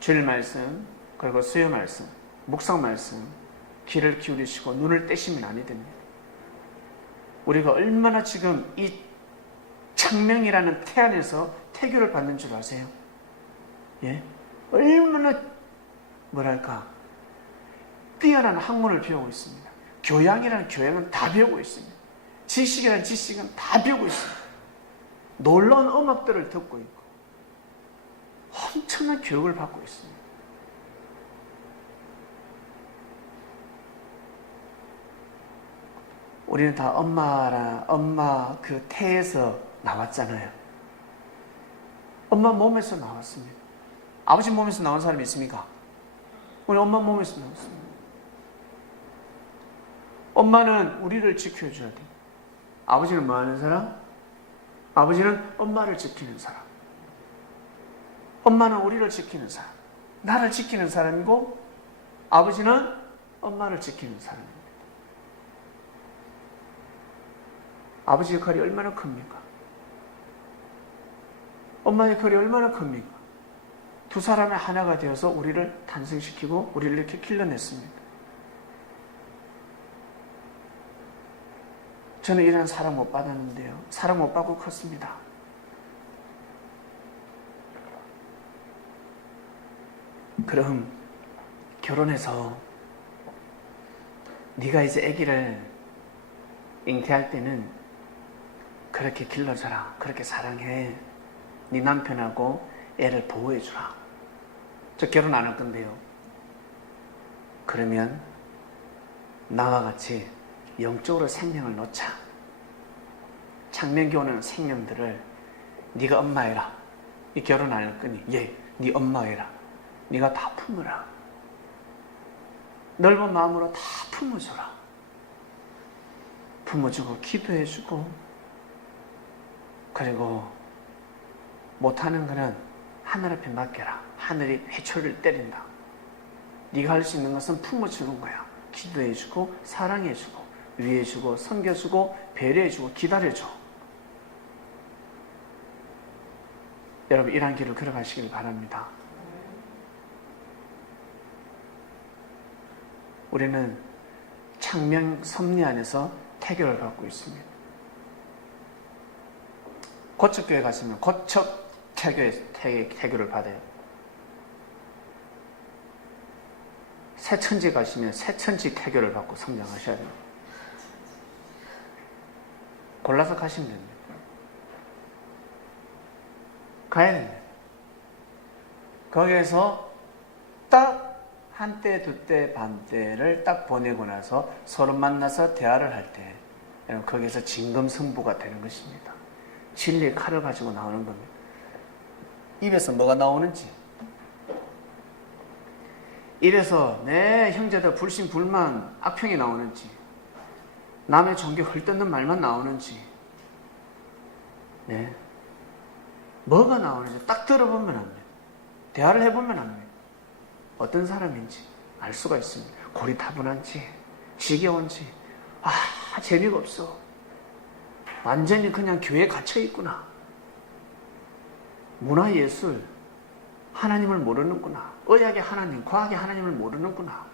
주일 말씀, 그리고 수요 말씀, 묵상 말씀 귀를 기울이시고 눈을 떼시면 아니 됩니다. 우리가 얼마나 지금 이 창명이라는 태 안에서 태교를 받는 줄 아세요? 예? 얼마나 뛰어난 학문을 배우고 있습니다. 교양이라는 교양은 다 배우고 있습니다. 지식이라는 지식은 다 배우고 있습니다. 놀라운 음악들을 듣고 있고 엄청난 교육을 받고 있습니다. 우리는 다 엄마 그 태에서 나왔잖아요. 엄마 몸에서 나왔습니다. 아버지 몸에서 나온 사람이 있습니까? 우리 엄마 몸에서 나왔습니다. 엄마는 우리를 지켜줘야 돼. 아버지는 뭐 하는 사람? 아버지는 엄마를 지키는 사람. 엄마는 우리를 지키는 사람. 나를 지키는 사람이고 아버지는 엄마를 지키는 사람입니다. 아버지 역할이 얼마나 큽니까? 엄마의 역할이 얼마나 큽니까? 두 사람의 하나가 되어서 우리를 탄생시키고 우리를 이렇게 길러냈습니다. 저는 이런 사랑 못 받았는데요. 사랑 못 받고 컸습니다. 그럼 결혼해서 네가 이제 아기를 잉태할 때는 그렇게 길러줘라. 그렇게 사랑해. 네 남편하고 애를 보호해주라. 저 결혼 안 할 건데요. 그러면 나와 같이 영적으로 생명을 놓자. 창명기 오는 생명들을 네가 엄마해라. 이 결혼 안 할 거니 네 엄마해라. 네가 다 품어라. 넓은 마음으로 다 품어줘라. 품어주고 기도해주고 그리고 못하는 거는 하늘 앞에 맡겨라. 하늘이 회초리를 때린다. 네가 할 수 있는 것은 품어주는 거야. 기도해주고 사랑해주고 위해주고 섬겨주고 배려해주고 기다려줘. 여러분 이러한 길을 걸어가시길 바랍니다. 우리는 창명 섭리 안에서 태교를 받고 있습니다. 고척교회 가시면 고척 태교를 받아요. 새천지 가시면 새천지 태교를 받고 성장하셔야 돼요. 골라서 가시면 됩니다. 가야 됩니다. 거기에서 딱 한 때, 두 때, 반 때를 딱 보내고 나서 서로 만나서 대화를 할 때 거기에서 진검승부가 되는 것입니다. 진리의 칼을 가지고 나오는 겁니다. 입에서 뭐가 나오는지, 이래서 내 형제들 불신, 불만, 악평이 나오는지, 남의 종교 헐뜯는 말만 나오는지, 네, 뭐가 나오는지 딱 들어보면 합니다. 대화를 해보면 합니다. 어떤 사람인지 알 수가 있습니다. 고리타분한지, 지겨운지, 재미가 없어. 완전히 그냥 교회에 갇혀있구나. 문화예술, 하나님을 모르는구나. 의학의 하나님, 과학의 하나님을 모르는구나.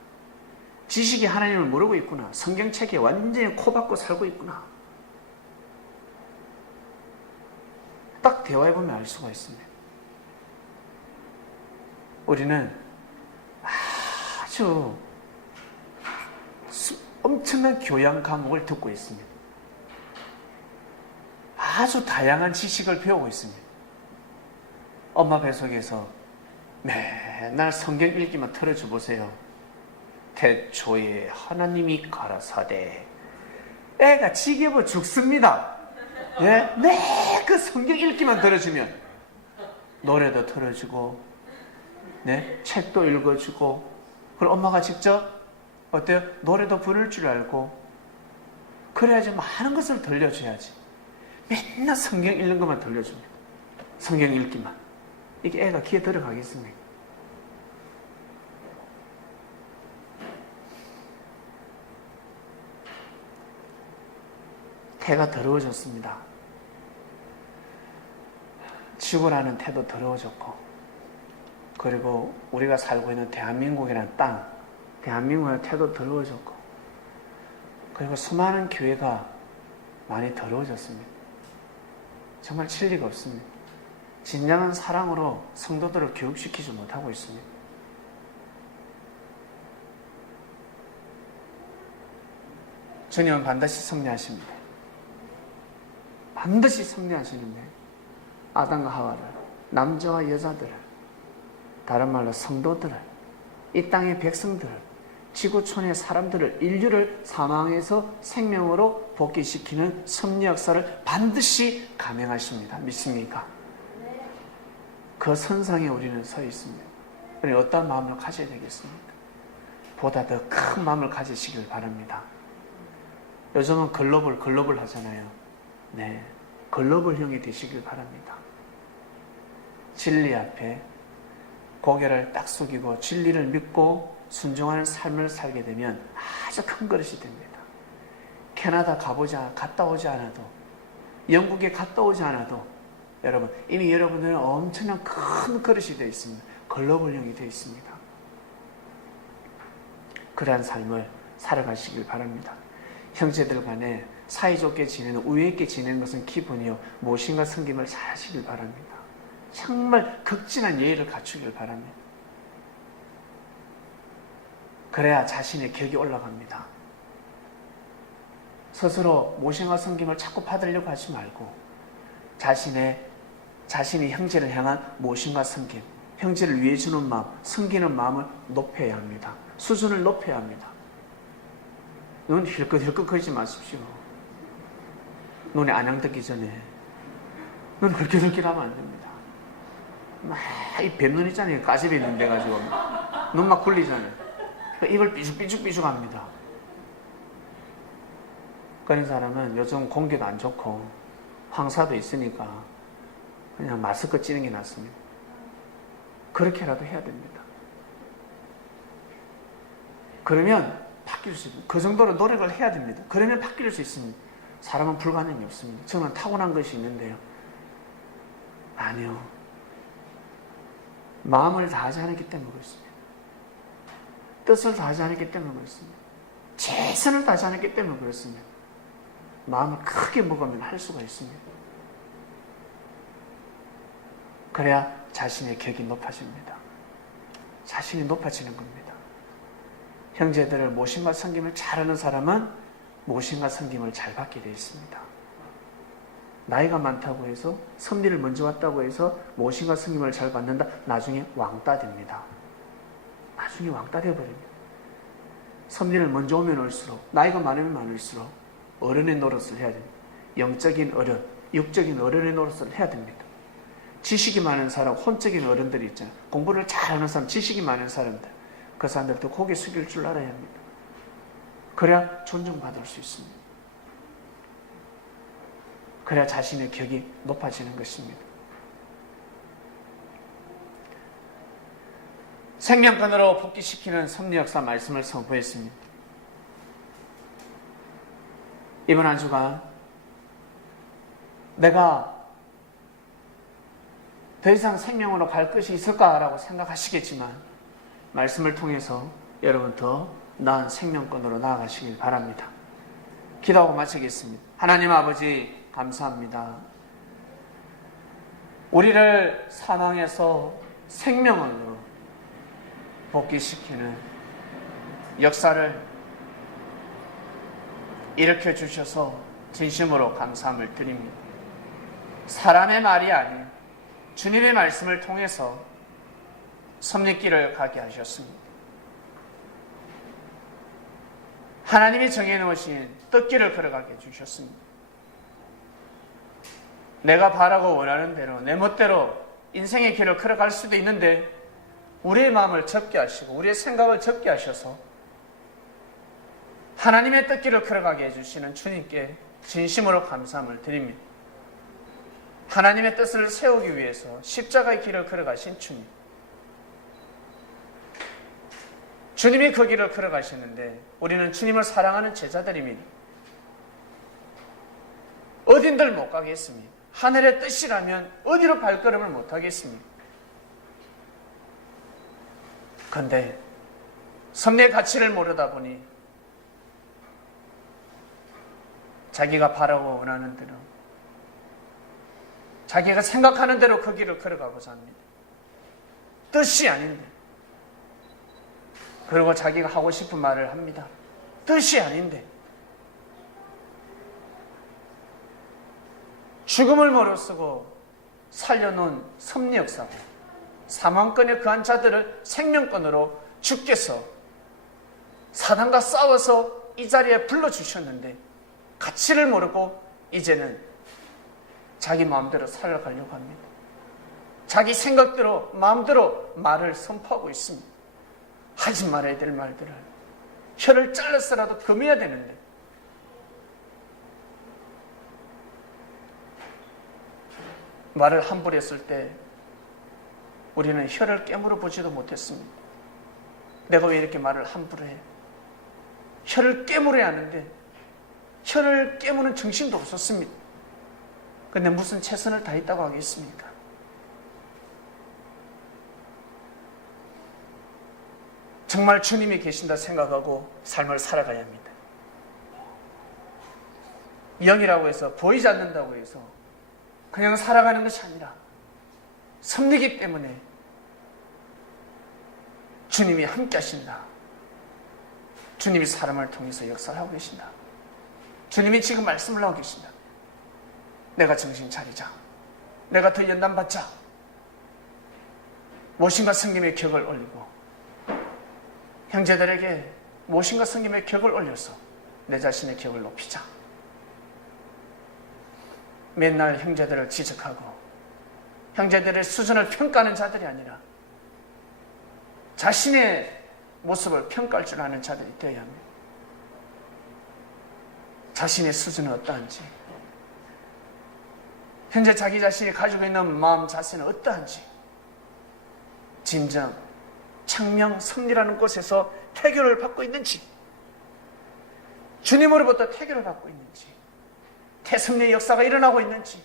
지식의 하나님을 모르고 있구나. 성경책에 완전히 코박고 살고 있구나. 딱 대화해보면 알 수가 있습니다. 우리는 아주 엄청난 교양 과목을 듣고 있습니다. 아주 다양한 지식을 배우고 있습니다. 엄마 뱃속에서 맨날 성경 읽기만 틀어줘 보세요. 태초에 하나님이 가라사대. 애가 지겨워 죽습니다. 예? 그 성경 읽기만 들어주면 노래도 틀어주고, 네? 책도 읽어주고, 그럼 엄마가 직접 어때요? 노래도 부를 줄 알고, 그래야지 많은 것을 들려줘야지. 맨날 성경 읽는 것만 들려줍니다. 성경 읽기만. 이게 애가 귀에 들어가겠습니까? 태가 더러워졌습니다. 지구라는 태도 더러워졌고, 그리고 우리가 살고 있는 대한민국이라는 땅, 대한민국의 태도 더러워졌고, 그리고 수많은 교회가 많이 더러워졌습니다. 정말 진리가 없습니다. 진정한 사랑으로 성도들을 교육시키지 못하고 있습니다. 주님은 반드시 승리하십니다. 반드시 승리하시는데 아담과 하와를, 남자와 여자들을, 다른 말로 성도들을, 이 땅의 백성들을, 지구촌의 사람들을, 인류를 사망에서 생명으로 복귀시키는 섭리 역사를 반드시 감행하십니다. 믿습니까? 그 선상에 우리는 서 있습니다. 그러니 어떤 마음을 가져야 되겠습니까? 보다 더 큰 마음을 가지시길 바랍니다. 요즘은 글로벌 하잖아요. 네, 글로벌형이 되시길 바랍니다. 진리 앞에 고개를 딱 숙이고 진리를 믿고 순종하는 삶을 살게 되면 아주 큰 그릇이 됩니다. 캐나다 갔다 오지 않아도, 영국에 갔다 오지 않아도 여러분, 이미 여러분들은 엄청난 큰 그릇이 되어 있습니다. 글로벌형이 되어 있습니다. 그러한 삶을 살아가시길 바랍니다. 형제들 간에 사이좋게 지내는, 우애 있게 지내는 것은 기본이요, 모신과 섬김을 잘 하시길 바랍니다. 정말 극진한 예의를 갖추길 바랍니다. 그래야 자신의 격이 올라갑니다. 스스로 모신과 섬김을 자꾸 받으려고 하지 말고 자신이 형제를 향한 모신과 섬김, 형제를 위해 주는 마음, 섬기는 마음을 높여야 합니다. 수준을 높여야 합니다. 눈 힐끗힐끗 거리지 마십시오. 눈에 안양 듣기 전에 눈 힐끗힐끗하면 안 됩니다. 막 이 뱀눈 있잖아요. 가시비 눈 돼가지고 눈 막 굴리잖아요. 입을 삐죽삐죽 합니다. 그런 사람은 요즘 공기도 안 좋고 황사도 있으니까 그냥 마스크 찌는 게 낫습니다. 그렇게라도 해야 됩니다. 그러면 바뀔 수 있습니다. 그 정도로 노력을 해야 됩니다. 그러면 바뀔 수 있습니다. 사람은 불가능이 없습니다. 저는 타고난 것이 있는데요. 아니요. 마음을 다하지 않았기 때문에 그렇습니다. 뜻을 다하지 않았기 때문에 그렇습니다. 최선을 다하지 않았기 때문에 그렇습니다. 마음을 크게 먹으면 할 수가 있습니다. 그래야 자신의 격이 높아집니다. 자신이 높아지는 겁니다. 형제들을 모심과 섬김을 잘하는 사람은 모심과 섬김을 잘 받게 되어 있습니다. 나이가 많다고 해서 섭리를 먼저 왔다고 해서 모심과 섬김을 잘 받는다? 나중에 왕따 됩니다. 나중에 왕따 되어버립니다. 섭리를 먼저 오면 올수록, 나이가 많으면 많을수록 어른의 노릇을 해야 됩니다. 영적인 어른, 육적인 어른의 노릇을 해야 됩니다. 지식이 많은 사람, 혼적인 어른들이 있잖아요. 공부를 잘하는 사람, 지식이 많은 사람들, 그 사람들도 고개 숙일 줄 알아야 합니다. 그래야 존중받을 수 있습니다. 그래야 자신의 격이 높아지는 것입니다. 생명권으로 복귀시키는 섭리 역사 말씀을 선포했습니다. 이번 한 주간 내가 더 이상 생명으로 갈 것이 있을까라고 생각하시겠지만 말씀을 통해서 여러분 더 나은 생명권으로 나아가시길 바랍니다. 기도하고 마치겠습니다. 하나님 아버지 감사합니다. 우리를 사망에서 생명으로 복귀시키는 역사를 일으켜 주셔서 진심으로 감사함을 드립니다. 사람의 말이 아닌 주님의 말씀을 통해서 섭리길을 가게 하셨습니다. 하나님이 정해놓으신 뜻길을 걸어가게 해주셨습니다. 내가 바라고 원하는 대로 내 멋대로 인생의 길을 걸어갈 수도 있는데 우리의 마음을 접게 하시고 우리의 생각을 접게 하셔서 하나님의 뜻길을 걸어가게 해주시는 주님께 진심으로 감사함을 드립니다. 하나님의 뜻을 세우기 위해서 십자가의 길을 걸어가신 주님, 주님이 그 길을 걸어가시는데 우리는 주님을 사랑하는 제자들입니다. 어딘들 못 가겠습니다. 하늘의 뜻이라면 어디로 발걸음을 못 하겠습니까? 그런데 섭리의 가치를 모르다 보니 자기가 바라고 원하는 대로, 자기가 생각하는 대로 그 길을 걸어가고자 합니다. 뜻이 아닌데. 그리고 자기가 하고 싶은 말을 합니다. 뜻이 아닌데. 죽음을 무릅쓰고 살려놓은 섭리 역사가 사망권에 그한 자들을 생명권으로 주께서 사단과 싸워서 이 자리에 불러주셨는데 가치를 모르고 이제는 자기 마음대로 살아가려고 합니다. 자기 생각대로 마음대로 말을 선포하고 있습니다. 하지 말아야 될 말들을 혀를 잘라서라도 금해야 되는데 말을 함부로 했을 때 우리는 혀를 깨물어 보지도 못했습니다. 내가 왜 이렇게 말을 함부로 해? 혀를 깨물어야 하는데 혀를 깨무는 정신도 없었습니다. 근데 무슨 최선을 다했다고 하겠습니까? 정말 주님이 계신다 생각하고 삶을 살아가야 합니다. 영이라고 해서 보이지 않는다고 해서 그냥 살아가는 것이 아니라 섭리기 때문에 주님이 함께 하신다. 주님이 사람을 통해서 역사를 하고 계신다. 주님이 지금 말씀을 하고 계신다. 내가 정신 차리자. 내가 더 연단받자. 모신과 성김의 격을 올리고 형제들에게 모신과 성김의 격을 올려서 내 자신의 격을 높이자. 맨날 형제들을 지적하고 형제들의 수준을 평가하는 자들이 아니라 자신의 모습을 평가할 줄 아는 자들이 되어야 합니다. 자신의 수준은 어떠한지, 현재 자기 자신이 가지고 있는 마음 자세는 어떠한지, 진정 창명 섭리라는 곳에서 태교를 받고 있는지, 주님으로부터 태교를 받고 있는지, 태섭리의 역사가 일어나고 있는지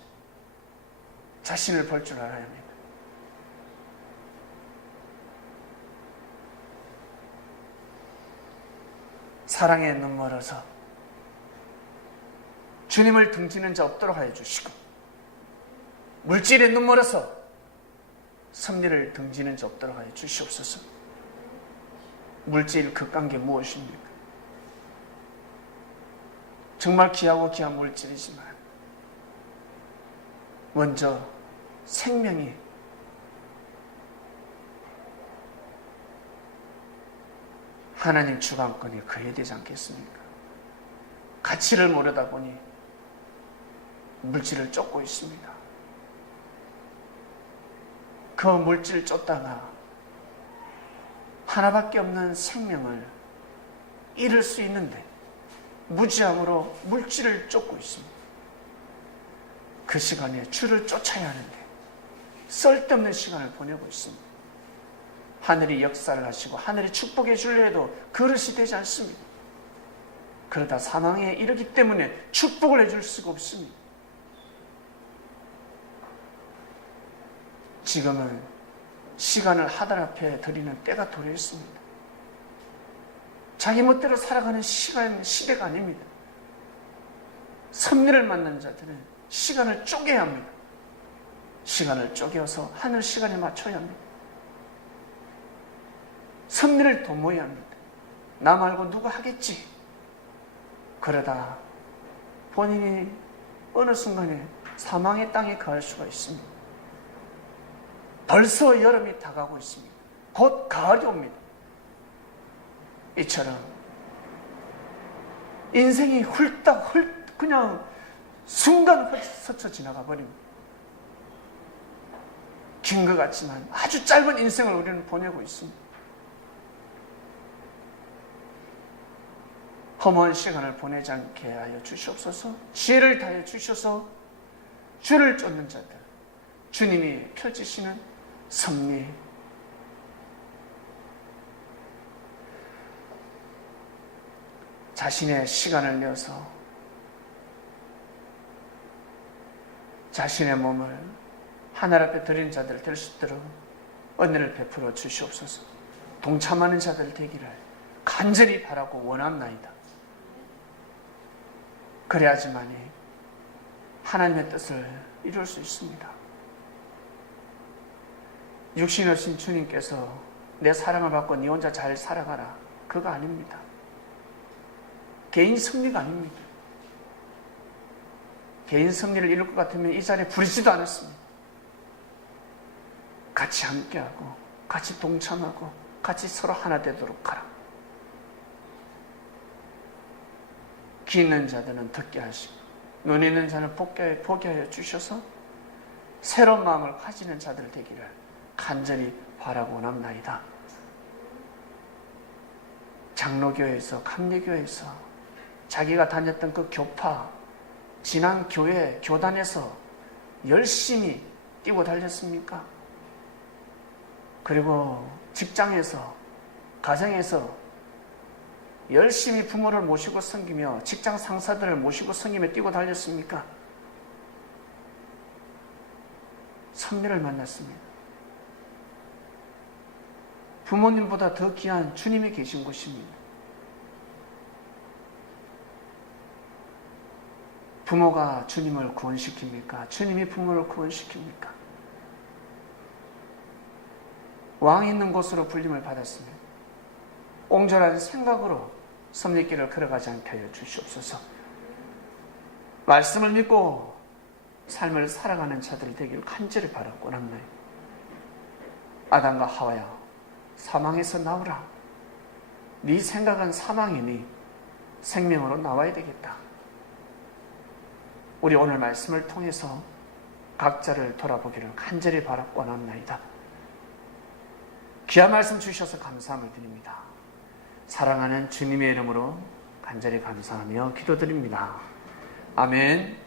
자신을 볼 줄 알아야 합니다. 사랑에 눈멀어서 주님을 등지는 자 없도록 하여 주시고, 물질에 눈멀어서 섭리를 등지는 자 없도록 하여 주시옵소서. 물질 극강게 무엇입니까? 정말 귀하고 귀한 물질이지만 먼저 생명이 하나님 주관권이 그해야 되지 않겠습니까? 가치를 모르다 보니 물질을 쫓고 있습니다. 그 물질을 쫓다가 하나밖에 없는 생명을 잃을 수 있는데 무지함으로 물질을 쫓고 있습니다. 그 시간에 주를 쫓아야 하는데 쓸데없는 시간을 보내고 있습니다. 하늘이 역사를 하시고 하늘이 축복해 주려 해도 그릇이 되지 않습니다. 그러다 사망에 이르기 때문에 축복을 해줄 수가 없습니다. 지금은 시간을 하늘 앞에 드리는 때가 도래했습니다. 자기 멋대로 살아가는 시대가 아닙니다. 섭리를 만난 자들은 시간을 쪼개야 합니다. 시간을 쪼개어서 하늘 시간에 맞춰야 합니다. 섭리를 도모해야 합니다. 나 말고 누가 하겠지. 그러다 본인이 어느 순간에 사망의 땅에 거할 수가 있습니다. 벌써 여름이 다가오고 있습니다. 곧 가을이 옵니다. 이처럼 인생이 훌딱 그냥 순간 스쳐 지나가 버립니다. 긴 것 같지만 아주 짧은 인생을 우리는 보내고 있습니다. 허무한 시간을 보내지 않게 하여 주시옵소서. 지혜를 다해 주셔서 주를 쫓는 자들, 주님이 펼치시는 섭리, 자신의 시간을 내어서 자신의 몸을 하늘 앞에 드린 자들 될 수 있도록 은혜를 베풀어 주시옵소서. 동참하는 자들 되기를 간절히 바라고 원합나이다. 그래야지만이 하나님의 뜻을 이룰 수 있습니다. 육신 없인 주님께서 내 사랑을 받고 네 혼자 잘 살아가라, 그거 아닙니다. 개인 승리가 아닙니다. 개인 승리를 이룰 것 같으면 이 자리에 부르지도 않았습니다. 같이 함께하고 같이 동참하고 같이 서로 하나 되도록 하라. 귀 있는 자들은 듣게 하시고 눈 있는 자는 보게 하여 주셔서 새로운 마음을 가지는 자들 되기를 간절히 바라고 원합나이다. 장로교회에서, 감리교회에서 자기가 다녔던 그 교파, 지난 교회, 교단에서 열심히 뛰고 달렸습니까? 그리고 직장에서, 가정에서 열심히 부모를 모시고 섬기며 직장 상사들을 모시고 섬기며 뛰고 달렸습니까? 선미를 만났습니다. 부모님보다 더 귀한 주님이 계신 곳입니다. 부모가 주님을 구원시킵니까? 주님이 부모를 구원시킵니까? 왕이 있는 곳으로 불림을 받았으면 옹졸한 생각으로 섭리길을 걸어가지 않게 하여 주시옵소서. 말씀을 믿고 삶을 살아가는 자들이 되기를 간절히 바라고 원합니다. 아담과 하와야, 사망에서 나오라. 네 생각은 사망이니 생명으로 나와야 되겠다. 우리 오늘 말씀을 통해서 각자를 돌아보기를 간절히 바라고 원합니다. 귀한 말씀 주셔서 감사함을 드립니다. 사랑하는 주님의 이름으로 간절히 감사하며 기도드립니다. 아멘.